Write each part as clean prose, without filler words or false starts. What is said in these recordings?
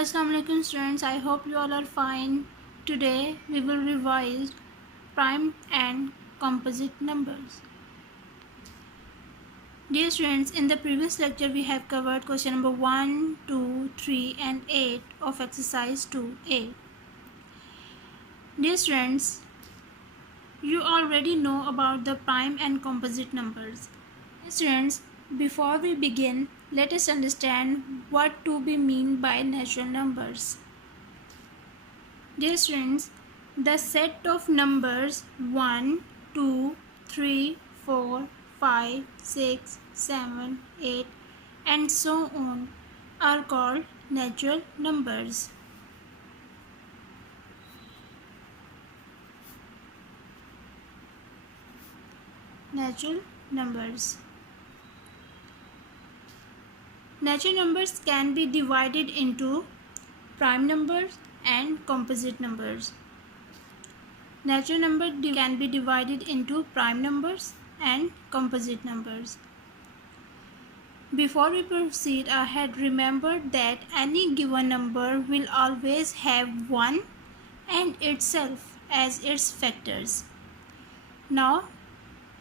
Assalamualaikum students, I hope you all are fine. Today we will revise prime and composite numbers. Dear students, in the previous lecture we have covered question number 1, 2, 3 and 8 of exercise 2A. Dear students, you already know about the prime and composite numbers. Dear students, before we begin, let us understand what to be mean by natural numbers. Dear students, the set of numbers 1, 2, 3, 4, 5, 6, 7, 8 and so on are called natural numbers. Natural numbers. Natural numbers can be divided into prime numbers and composite numbers. Natural number can be divided into prime numbers and composite numbers. Before we proceed ahead, remember that any given number will always have 1 and itself as its factors. Now,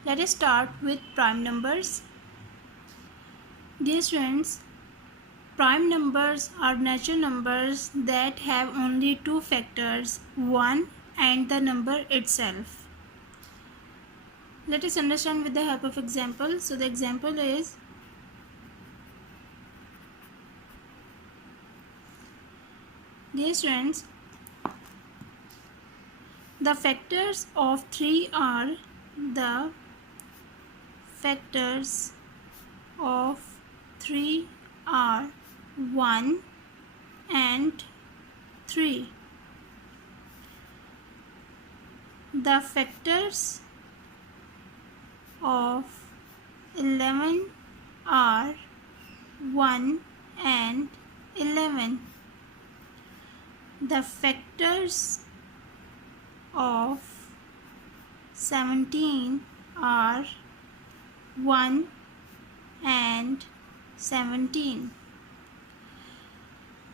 let us start with prime numbers. Dear students, prime numbers are natural numbers that have only two factors, 1 and the number itself. Let us understand with the help of example. So the example is dear students, the factors of 3 are the factors of 3 are 1 and 3. The factors of 11 are 1 and 11. The factors of 17 are 1 and 17.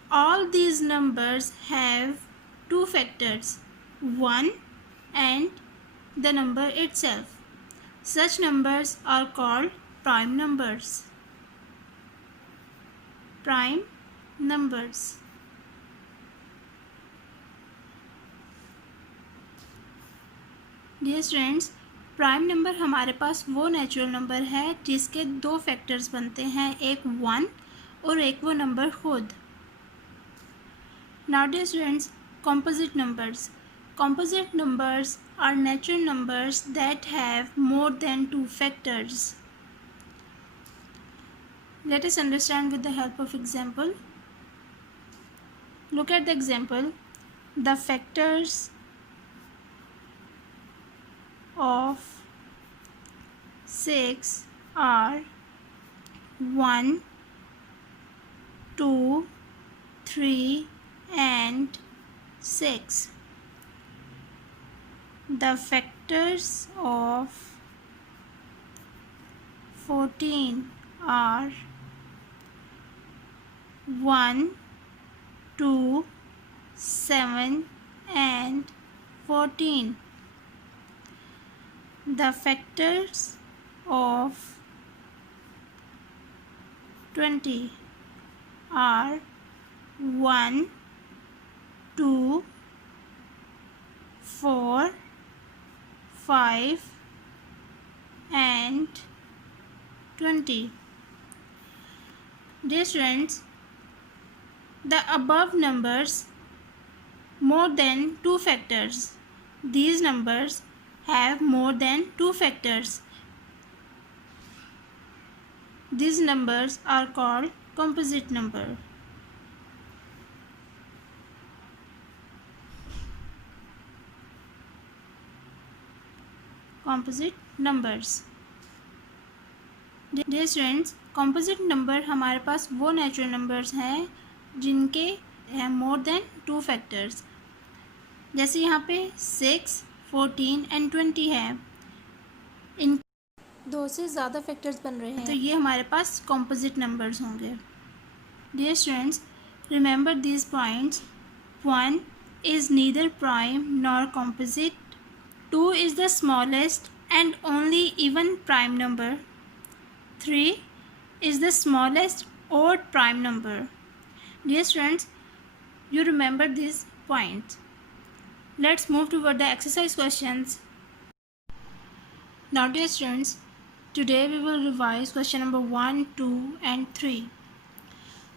All these numbers have two factors, 1 and the number itself. Such numbers are called prime numbers. Prime numbers. Dear students, prime number हमारे पास वो natural number है जिसके दो factors बनते हैं, एक 1 और एक वो नंबर खुद. Now dear students, composite numbers. Composite numbers are natural numbers that have more than two factors. Let us understand with the help of example. Look at the example. The factors of 6 are 1, 2, 3 and 6. The factors of 14 are 1, 2, 7 and 14. The factors of 20 are 1, 2, 4, 5 and 20. Dear students, the above numbers more than two factors. These numbers have more than two factors. These numbers are called composite number. Composite numbers. Dear students, composite number हमारे पास वो natural numbers हैं जिनके हैं more than two factors. जैसे यहाँ पे 6, 14 and 20 है, इन दो से ज़्यादा फैक्टर्स बन रहे हैं तो ये हमारे पास कॉम्पोजिट नंबर्स होंगे. Dear students, Remember these points. 1 is neither prime nor composite. 2 is the smallest and only even prime number. 3 is the smallest odd prime number. Dear students, you remember these points. Let's move toward the exercise questions. Now dear students, today we will revise question number 1, 2 and 3.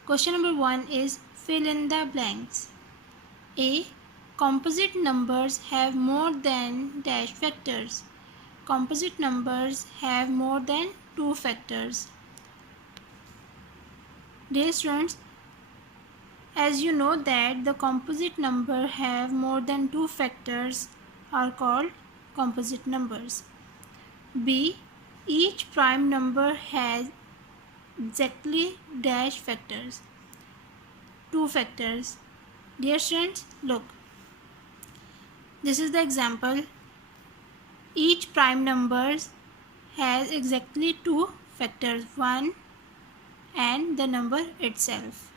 Question number 1 is fill in the blanks. A. Composite numbers have more than dash factors. Composite numbers have more than 2 factors. Dear students, as you know that the composite number have more than 2 factors are called composite numbers. B. Each prime number has exactly dash factors. 2 factors. Dear students, look. This is the example. Each prime number has exactly 2 factors, 1 and the number itself.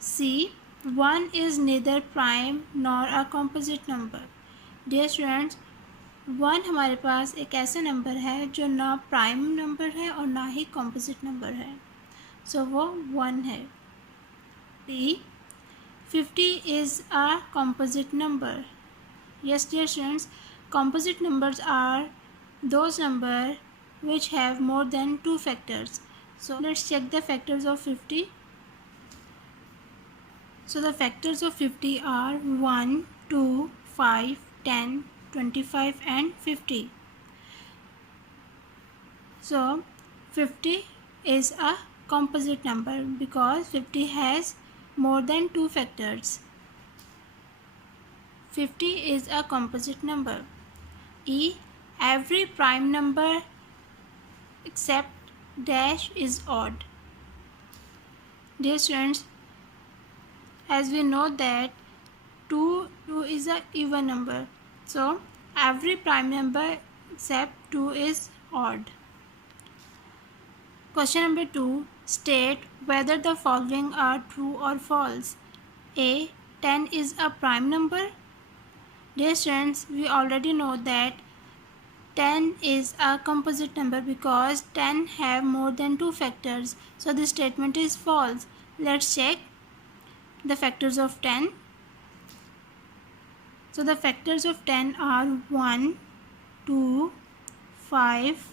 C. 1 is neither prime nor a composite number. Dear students, 1 हमारे पास एक ऐसा number है जो ना prime number है और ना ही composite number है, सो वो 1 है. D. 50 is a composite number. Yes dear students, composite numbers are those numbers which have more than 2 factors. So let's check the factors of 50. So the factors of 50 are 1, 2, 5, 10, 25 and 50. So 50 is a composite number because 50 has more than 2 factors. 50 is a composite number. E. Every prime number except dash is odd. Dear students, as we know that 2 is a even number, so every prime number except 2 is odd. Question number 2. State whether the following are true or false. A. 10 is a prime number. Dear students, we already know that 10 is a composite number because 10 have more than 2 factors. So this statement is false. Let's check the factors of 10. So the factors of 10 are 1, 2, 5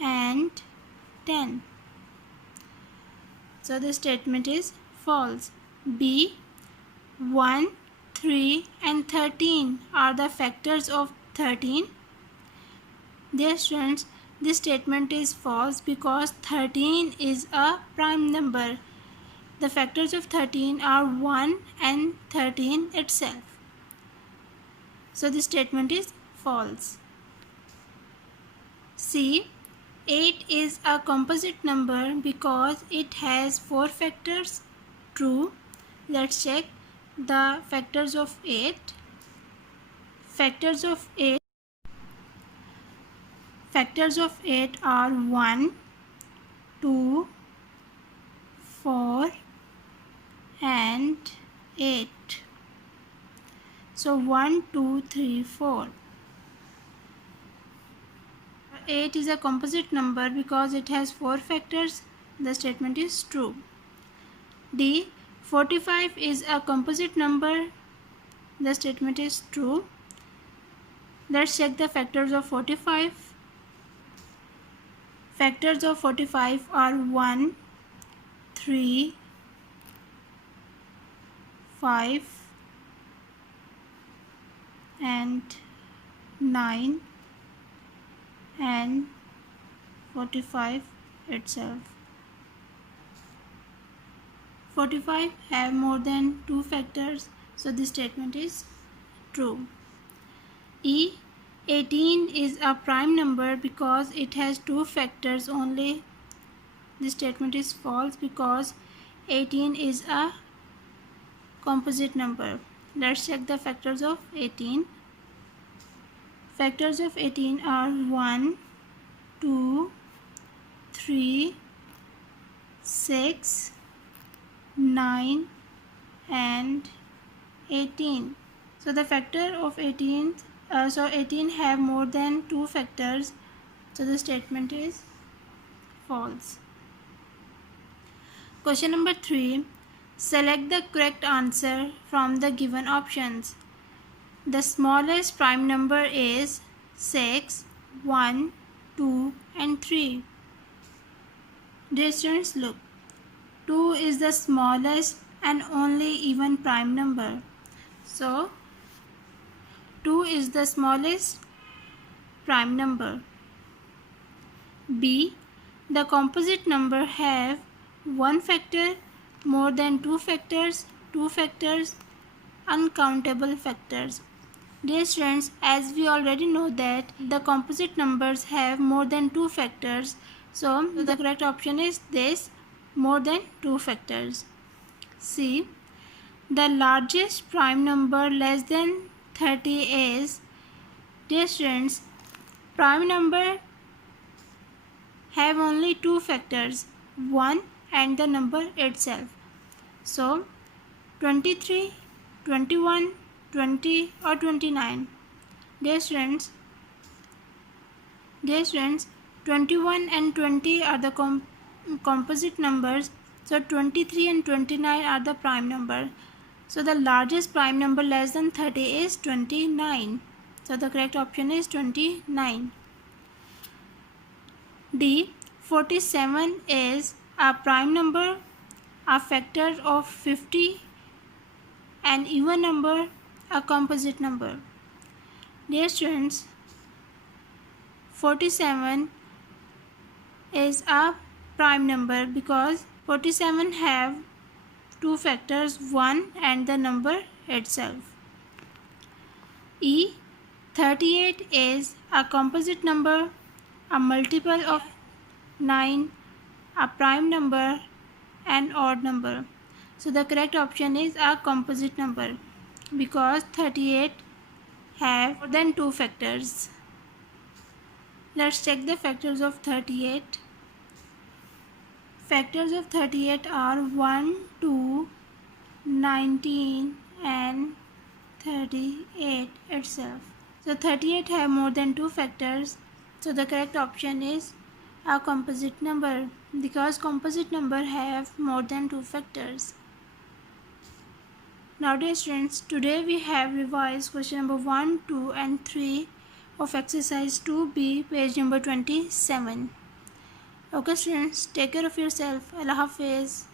and 10. So the statement is false. B. 1, 3 and 13 are the factors of 13. Dear students, this statement is false because 13 is a prime number. The factors of 13 are 1 and 13 itself. So this statement is false. C. 8 is a composite number because it has 4 factors. True. Let's check the factors of 8. Factors of 8 are 1, 2, 4 and 8. So 1, 2, 3, 4. 8 is a composite number because it has 4 factors. The statement is true. D. 45 is a composite number. The statement is true. Let's check the factors of 45. Factors of 45 are 1, 3, 5 and 9 and 45 itself. 45 have more than 2 factors, so this statement is true. E. 18 is a prime number because it has 2 factors only. This statement is false because 18 is a composite number. Let's check the factors of 18. Factors of 18 are 1, 2, 3, 6, 9 and 18. So the factor of 18, 18 have more than 2 factors, so the statement is false. Question number 3. Select the correct answer from the given options. The smallest prime number is 6, 1, 2 and 3. Dear students, look. 2 is the smallest and only even prime number. So, 2 is the smallest prime number. B. The composite number have one factor, more than 2 factors, uncountable factors. Dear students, as we already know that the composite numbers have more than 2 factors, so the correct option is this, more than 2 factors. C. The largest prime number less than 30 is, dear students, prime number have only 2 factors, 1 and the number itself. So 23, 21, 20 or 29. Dear students, 21 and 20 are the composite numbers. So 23 and 29 are the prime number. So the largest prime number less than 30 is 29. So the correct option is 29. D. 47 is a prime number, a factor of 50, an even number, a composite number. Dear students, 47 is a prime number because 47 have 2 factors, 1 and the number itself. E. 38 is a composite number, a multiple of 9, a prime number, an odd number. So the correct option is a composite number because 38 have more than 2 factors. Let's check the factors of 38. Factors of 38 are 1, 2, 19 and 38 itself. So 38 have more than 2 factors. So the correct option is a composite number because composite number have more than 2 factors. Now dear students, today we have revised question number 1, 2 and 3 of exercise 2B, page number 27. Okay students, take care of yourself. Allah Hafiz.